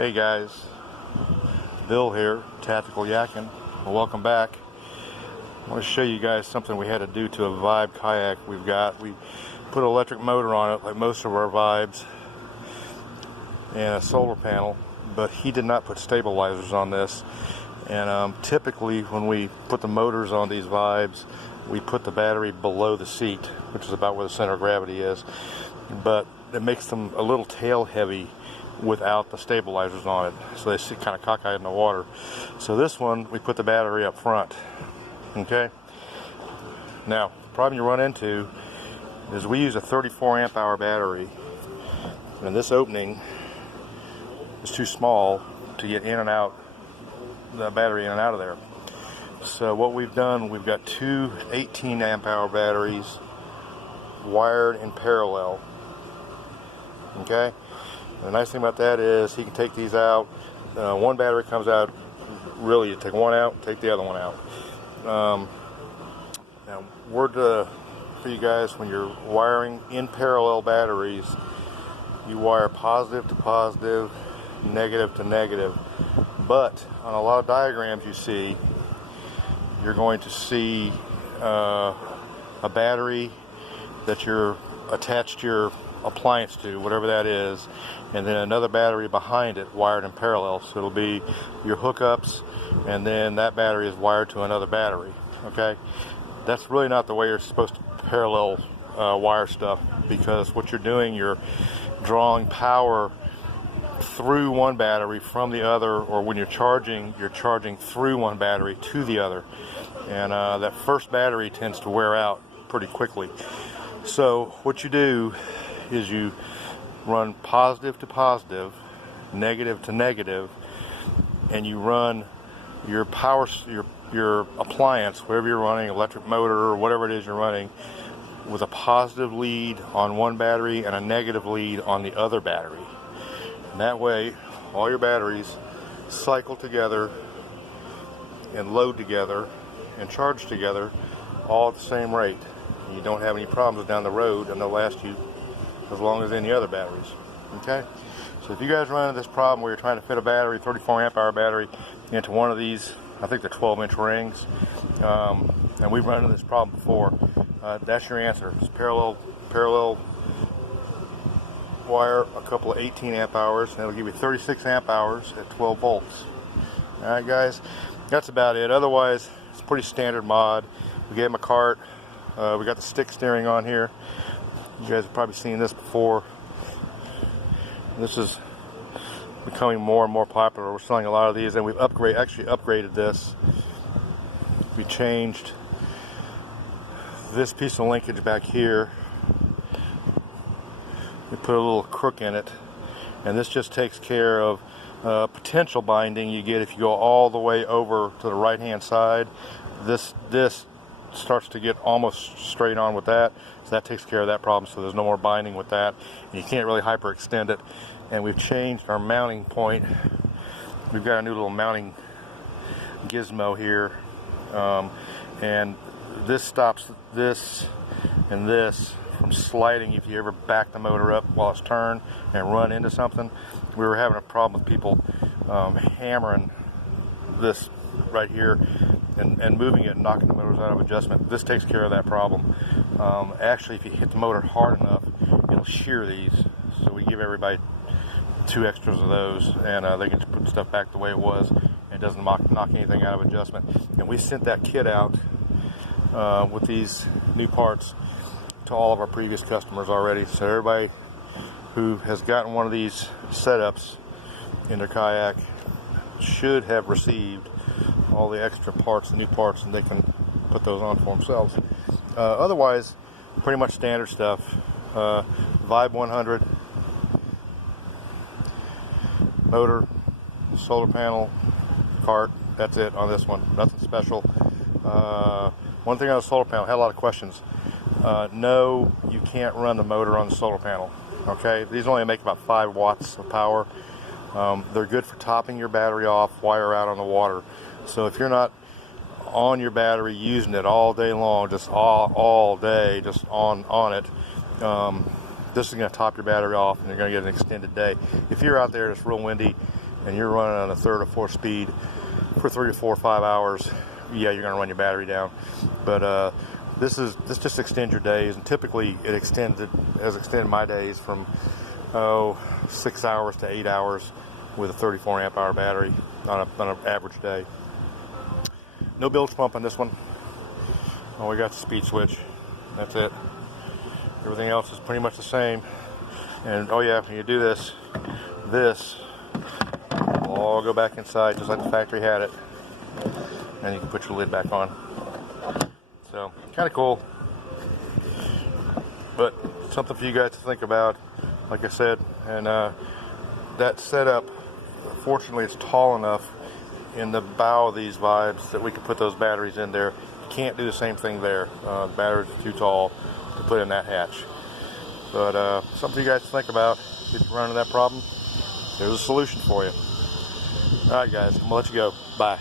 Hey guys, Bill here, Tactical Yakking. Well, welcome back. I want to show you guys something we had to do to a Vibe kayak we've got. We put an electric motor on it like most of our Vibes and a solar panel, but he did not put stabilizers on this. And typically when we put the motors on these Vibes, we put the battery below the seat, which is about where the center of gravity is, but it makes them a little tail heavy without the stabilizers on it, so they sit kind of cockeyed in the water. So this one, we put the battery up front. Okay, now the problem you run into is we use a 34 amp hour battery, and this opening is too small to get in and out, the battery in and out of there. So what we've done, we've got two 18 amp hour batteries wired in parallel. Okay, the nice thing about that is he can take these out. One battery comes out, really you take one out, take the other one out. Now, word for you guys, when you're wiring in parallel batteries, you wire positive to positive, negative to negative. But on a lot of diagrams you see, you're going to see a battery that you're attached to your appliance to, whatever that is, and then another battery behind it wired in parallel. So it'll be your hookups, and then that battery is wired to another battery. Okay, that's really not the way you're supposed to parallel wire stuff, because what you're doing, you're drawing power through one battery from the other, or when you're charging through one battery to the other, and that first battery tends to wear out pretty quickly. So what you do is you run positive to positive, negative to negative, and you run your power, your appliance, whatever you're running, electric motor or whatever it is you're running, with a positive lead on one battery and a negative lead on the other battery. And that way, all your batteries cycle together and load together and charge together all at the same rate. And you don't have any problems down the road, and they'll last you as long as any other batteries. Okay, so if you guys run into this problem where you're trying to fit a battery, 34 amp hour battery, into one of these, I think they're 12-inch rings, and we've run into this problem before, that's your answer. It's parallel wire a couple of 18 amp hours, and it'll give you 36 amp hours at 12 volts. Alright guys, that's about it. Otherwise, it's a pretty standard mod. We gave him a cart. We got the stick steering on here. You guys have probably seen this before. This is becoming more and more popular. We're selling a lot of these, and we've actually upgraded this. We changed this piece of linkage back here. We put a little crook in it, and this just takes care of potential binding you get if you go all the way over to the right hand side. This starts to get almost straight on with that, so that takes care of that problem, so there's no more binding with that, and you can't really hyperextend it. And we've changed our mounting point. We've got a new little mounting gizmo here, and this stops this and this from sliding if you ever back the motor up while it's turned and run into something. We were having a problem with people hammering this right here and moving it and knocking the motors out of adjustment. This takes care of that problem. Actually, if you hit the motor hard enough, it'll shear these. So we give everybody 2 extras of those, and they can just put stuff back the way it was, and it doesn't knock anything out of adjustment. And we sent that kit out with these new parts to all of our previous customers already. So everybody who has gotten one of these setups in their kayak should have received all the extra parts, the new parts, and they can put those on for themselves. Otherwise, pretty much standard stuff. Vibe 100, motor, solar panel, cart, that's it on this one. Nothing special. One thing on the solar panel, I had a lot of questions. No, you can't run the motor on the solar panel. Okay, these only make about 5 watts of power. They're good for topping your battery off while you're out on the water. So if you're not on your battery using it all day long, just all day, just on it, this is going to top your battery off, and you're going to get an extended day. If you're out there, it's real windy, and you're running on a third or fourth speed for 3 or 4 or 5 hours, yeah, you're going to run your battery down. But this just extends your days, and typically it has extended my days from 6 hours to 8 hours with a 34 amp hour battery on an average day. No bilge pump on this one. Oh, we got the speed switch. That's it. Everything else is pretty much the same. And oh yeah, when you do this will all go back inside just like the factory had it. And you can put your lid back on. So, kind of cool. But something for you guys to think about, like I said. And that setup, fortunately, it's tall enough in the bow of these Vibes that we can put those batteries in there. You can't do the same thing there. The batteries are too tall to put in that hatch. But something for you guys to think about if you run into that problem. There's a solution for you. Alright guys, I'm going to let you go. Bye.